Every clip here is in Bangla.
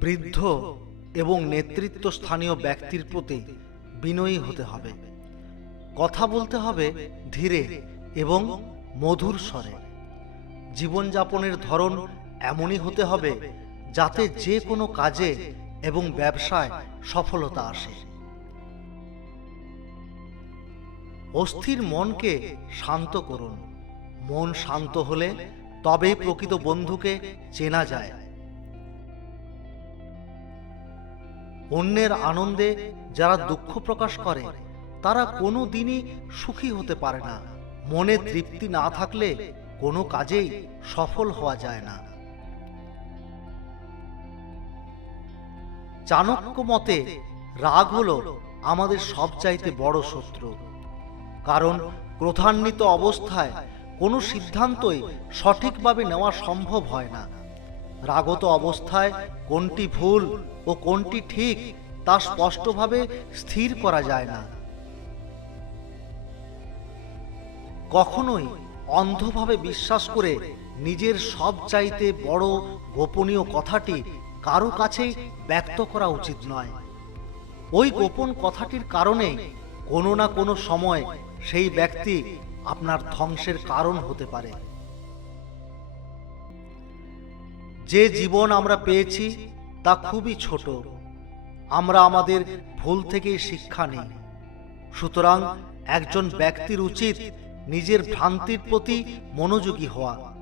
বৃদ্ধ এবং নেতৃত্বস্থানীয় ব্যক্তির প্রতি বিনয়ী হতে হবে। কথা বলতে হবে ধীরে এবং মধুর স্বরে। জীবনযাপনের ধরন এমনই হতে হবে যাতে যে কোনো কাজে এবং ব্যবসায় সফলতা আসে। অস্থির মনকে শান্ত করুন। মন শান্ত হলে তবেই প্রকৃত বন্ধুকে চেনা যায়। অন্যের আনন্দে যারা দুঃখ প্রকাশ করে তারা কোনো দিনই সুখী হতে পারে না। মনে তৃপ্তি না থাকলে কোনো কাজেই সফল হওয়া যায় না। চাণক্য মতে রাগ হলো আমাদের সবচাইতে বড় শত্রু। কারণ ক্রোধান্বিত অবস্থায় কোনো সিদ্ধান্তই সঠিকভাবে নেওয়া সম্ভব হয় না। রাগত অবস্থায় কোনটি ভুল ও কোনটি ঠিক তা স্পষ্টভাবে স্থির করা যায় না। কখনোই অন্ধভাবে বিশ্বাস করে নিজের সবচাইতে বড় গোপনীয় কথাটি কারো কাছেই ব্যক্ত করা উচিত নয়। ওই গোপন কথাটির কারণে কোনো না কোনো সময় সেই ব্যক্তি আপনার ধ্বংসের কারণ হতে পারে। যে জীবন আমরা পেয়েছি তা খুবই ছোট। আমরা আমাদের ভুল থেকেই শিক্ষা নিই। সুতরাং একজন ব্যক্তির উচিত নিজের ভ্রান্তির প্রতি মনোযোগী হওয়া।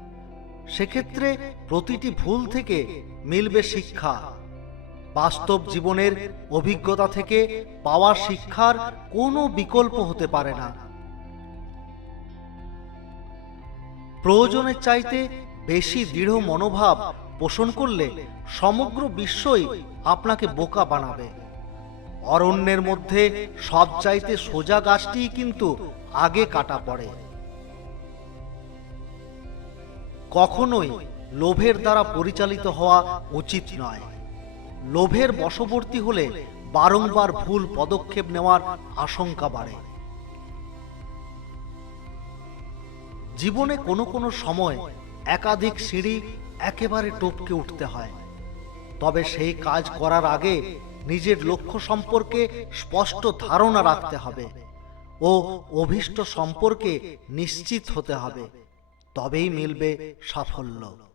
সেক্ষেত্রে প্রতিটি ভুল থেকে মিলবে শিক্ষা। বাস্তব জীবনের অভিজ্ঞতা থেকে পাওয়া শিক্ষার কোনো বিকল্প হতে পারে না। প্রয়োজনের চাইতে বেশি দৃঢ় মনোভাব পোষণ করলে সমগ্র বিশ্বই আপনাকে বোকা বানাবে। অরণ্যের মধ্যে সবচাইতে সোজা গাছটি কিন্তু আগে কাটা পড়ে। কখনোই লোভের দ্বারা পরিচালিত হওয়া উচিত নয়। লোভের বশবর্তী হলে বারংবার ভুল পদক্ষেপ নেওয়ার আশঙ্কা বাড়ে। জীবনে কোনো কোনো সময় একাধিক সিঁড়ি একেবারে টপকে উঠতে হয়। তবে সেই কাজ করার আগে নিজের লক্ষ্য সম্পর্কে স্পষ্ট ধারণা রাখতে হবে ও অভীষ্ট সম্পর্কে নিশ্চিত হতে হবে। তবেই মিলবে সাফল্য।